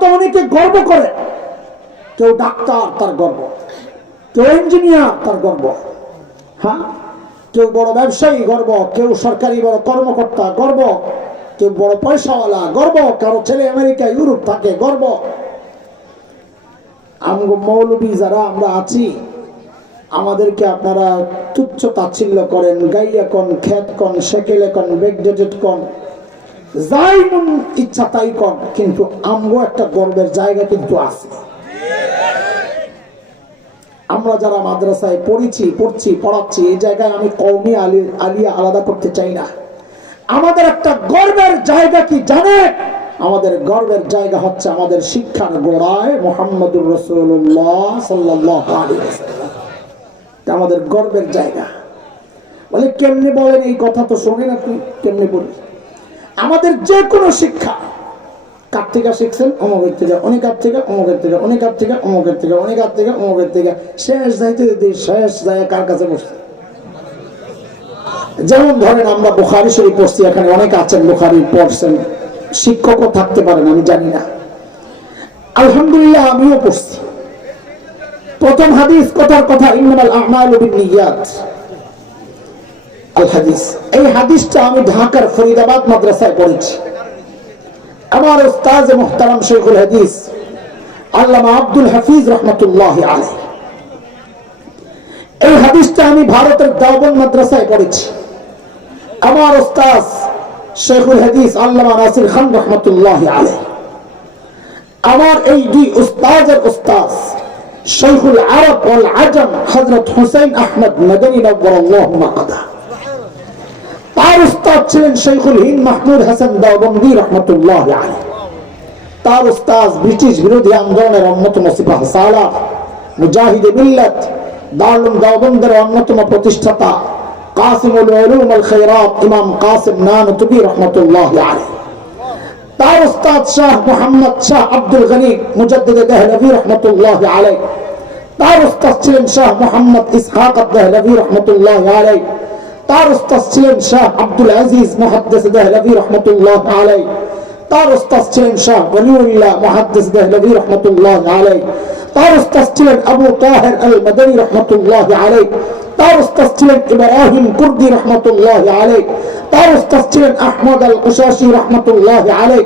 তো অনেকে গর্ব করে, কেউ ডাক্তার তার গর্ব, কেউ ইঞ্জিনিয়ার তার গর্ব, হ্যাঁ, কেউ বড় ব্যবসায়ী গর্ব, কেউ সরকারি বড় কর্মকর্তা গর্ব, কেউ বড় পয়সাওয়ালা গর্ব, কারো ছেলে আমেরিকা ইউরোপ থাকে গর্ব। আমগো মৌলবী যারা আমরা আছি, আমাদেরকে আপনারা তুচ্ছ তাচ্ছিল্য করেন, গাইয়া কন, খেত কন, সেকেলে কন, বেগডেটেড কন, যাই মন ইচ্ছা তাই কন, কিন্তু আমগো একটা গর্বের জায়গা কিন্তু আছে। আমরা যারা মাদ্রাসায় পড়ছি পড়াচ্ছি, এই জায়গায় আমি কওমি আলিয়া আলাদা করতে চাই না। আমাদের একটা গর্বের জায়গা কি জানেন? আমাদের গর্বের জায়গা হচ্ছে আমাদের শিক্ষার গোড়ায় মুহাম্মদুর রাসূলুল্লাহ সাল্লাল্লাহু আলাইহি ওয়াসাল্লাম। এটা আমাদের গর্বের জায়গা। বলে কেমনে বলেন এই কথা তো শুনেন আপনি, কেমনে বলি? আমাদের যে কোনো শিক্ষা কার থেকে শিখছেন? অমুকের থেকে, অনেক হাত থেকে, অমুকের থেকে, অনেক হাত থেকে, অমুকের থেকে, অনেক হাত থেকে, অমুকের থেকে, শেষ যাইতে শেষ যায় কার কাছে বসছে? যেমন ধরেন আমরা বুখারী শরীফ পড়ছি, এখানে অনেক আছেন বুখারী পড়ছেন, শিক্ষকও থাকতে পারেন, আমি জানি না। আলহামদুলিল্লাহ আমিও পড়ছি। প্রথম হাদিস কথার কথা, ইন্নামাল আমালু বিন্নিয়াত আল হাদিস। এই হাদিসটা আমি ঢাকার ফরিদাবাদ মাদ্রাসায় পড়েছি। আমার উস্তাদ মুহতারাম শেখুল হাদিস আল্লামা আব্দুল হাফিজ রাহমাতুল্লাহি আলাইহি, এই হাদিসটা আমি ভারতের দেওবন্দ মাদ্রাসায় পড়েছি। আমার উস্তাদ শেখুল হাদিস আল্লামা নাসির খান রাহমাতুল্লাহি আলাইহি, আমার এই দুই উস্তাদের উস্তাদ শাইখুল আরব ওয়াল আজম হযরত হুসাইন আহমদ মাদানী নওয়ারাল্লাহু মাকাদা, তার উস্তাদ ছিলেন শাইখুল হিন্দ মাহমুদ হাসান দেওবন্দি রাহমাতুল্লাহি আলাইহি। তার উস্তাদ ব্রিটিশ বিরোধী আন্দোলনের অন্যতম সিপাহ সালার, মুজাহিদে মিল্লাত, দারুল দেওবন্দের অন্যতম প্রতিষ্ঠাতা কাসিমুল উলুম আল খায়রাত ইমাম কাসিম নানতুবি রাহমাতুল্লাহি আলাইহি। তার উস্তাদ শাহ মুহাম্মদ শাহ আব্দুল গনি মুজাদ্দিদ দেহলভী রাহমাতুল্লাহি আলাইহি। তার উস্তাদ ছিলেন শাহ মুহাম্মদ ইসহাক দেহলভী রাহমাতুল্লাহি আলাইহি। তার উস্তাদ ছিলেন শাহ আব্দুল আজিজ মুহাদ্দিস দেহলভী রাহমাতুল্লাহি আলাইহি। তার উস্তাদ ছিলেন শাহ ওয়ালিউল্লাহ মুহাদ্দিস দেহলভী রাহমাতুল্লাহি আলাইহি। তার উস্তাদ ছিলেন আবু তাহের আল মাদানী রাহমাতুল্লাহি আলাইহি। তার উস্তাদ ছিলেন ইব্রাহিম কুর্দি রাহমাতুল্লাহি আলাইহি। তার উস্তাদ ছিলেন আহমদ আল কুশাশি রাহমাতুল্লাহি আলাইহি।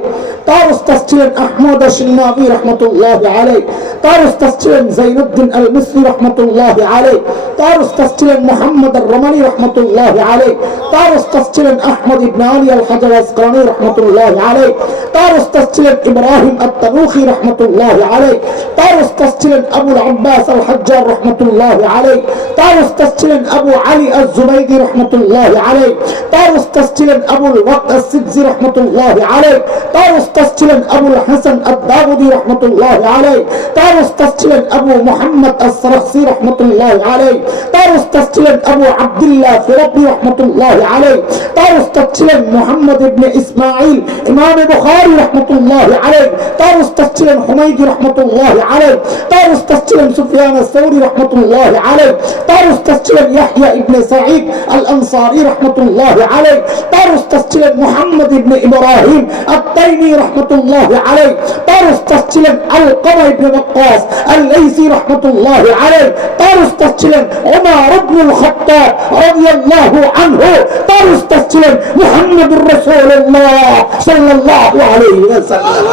তার উস্তাদ ছিলেন আহমদ আশ-শিন্নাবি রাহমাতুল্লাহি আলাইহি। তার উস্তাদ ছিলেন যাইনুদ্দিন আল মিসরি রাহমাতুল্লাহি আলাইহি। তার উস্তাদ ছিলেন মুহাম্মদ আর-রমানি রাহমাতুল্লাহি আলাইহি। তার উস্তাদ ছিলেন আহমদ ইবনে আলী আল হাজার আসকালানি রাহমাতুল্লাহি আলাইহি। তার উস্তাদ ছিলেন ইব্রাহিম আত-তানুখি রাহমাতুল্লাহি আলাইহি। তার উস্তাদ ছিলেন আবুল আব্বাস আল হাজ্জার রাহমাতুল্লাহি আলাইহি। তার উস্তাদ ছিলেন আবু আলী আজ-জুবাইদি রাহমাতুল্লাহি আলাইহি। তার উস্তাদ ছিলেন আবুল ওয়াক্ত আস-সিজি রাহমাতুল্লাহি আলাইহি। তার উস্তাদ ছিলেন আবুল হাসান আদ-দাউদি রাহমাতুল্লাহি আলাইহি। তার উস্তাদ ছিলেন আবু মুহাম্মদ আস-সারাখসি রাহমাতুল্লাহি আলাইহি। তার উস্তাদ ছিলেন আবু আব্দুল্লাহ ফিরাবি রাহমাতুল্লাহি আলাইহি। তার উস্তাদ ছিলেন মুহাম্মদ ইবনে ইসমাঈল ইমাম বুখারী রাহমাতুল্লাহি আলাইহি। তার উস্তাদ ছিলেন হুমায়দি রাহমাতুল্লাহি আলাইহি। তার উস্তাদ ছিলেন সুফিয়ান আস-সাউরি রাহমাতুল্লাহি আলাইহি। তার উস্তাদ ছিলেন ইয়াহইয়া ইবনে সাঈদ আল-আনসারী রাহমাতুল্লাহি আলাইহি। তার উস্তাদ ছিলেন মুহাম্মদ ইবনে ইব্রাহিম আত-তাইমি রাহমাতুল্লাহি আলাইহি। তার উস্তাদ ছিলেন আল-কামা ইবনে ওয়াক্কাস আল-লাইসি রাহমাতুল্লাহি আলাইহি। তার উস্তাদ ছিলেন ওমর ইবনে আল-খাত্তাব রাদিয়াল্লাহু আনহু। তার উস্তাদ ছিলেন মুহাম্মদুর রাসূলুল্লাহ সাল্লাল্লাহু আলাইহি ওয়াসাল্লাম।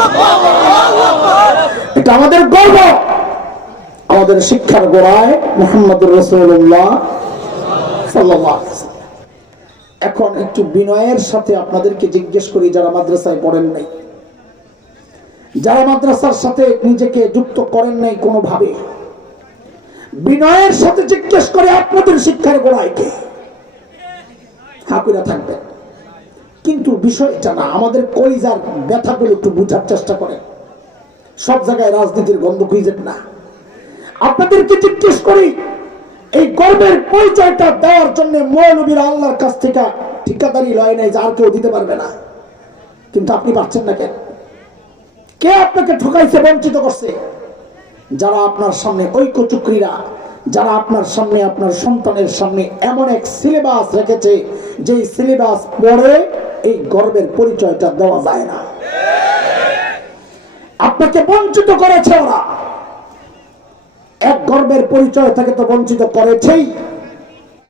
এটা আমাদের গর্ব, আমাদের শিক্ষার গোড়ায় মুহাম্মদুর রাসূলুল্লাহ সাল্লাল্লাহু আলাইহি ওয়াসাল্লাম। এখন একটু বিনয়ের সাথে আপনাদেরকে জিজ্ঞেস করি, যারা মাদ্রাসায় পড়েন নাই, যারা মাদ্রাসার সাথে নিজেকে যুক্ত করেন নাই কোনোভাবে, বিনয়ের সাথে জিজ্ঞেস করে আপনাদের শিক্ষার গোড়ায় কে? হাকুরা থাকবেন, কিন্তু বিষয়টা না, আমাদের কলিজার ব্যথাগুলো একটু বুঝার চেষ্টা করেন। সব জায়গায় রাজনীতির গন্ধ খুঁজেন না। আপনাদেরকে জিজ্ঞেস করি, এই গর্বের পরিচয়টা দেওয়ার জন্য মৌলবীরা আল্লাহর কাছ থেকে ঠিকাদারি লয় নাই যে আর কেউ দিতে পারবে না, কিন্তু আপনি পাচ্ছেন না কেন? কে আপনাকে ঠকাইছে, বঞ্চিত করছে? যারা আপনার সামনে ঐক্যচুক্রীরা, যারা আপনার সামনে, আপনার সন্তানের সামনে এমন এক সিলেবাস রেখেছে যে সিলেবাস পড়ে এই গর্বের পরিচয়টা দেওয়া যায় না। আপনাকে বঞ্চিত করেছে ওরা। এক গর্বের পরিচয় থেকে তো বঞ্চিত করেছেই।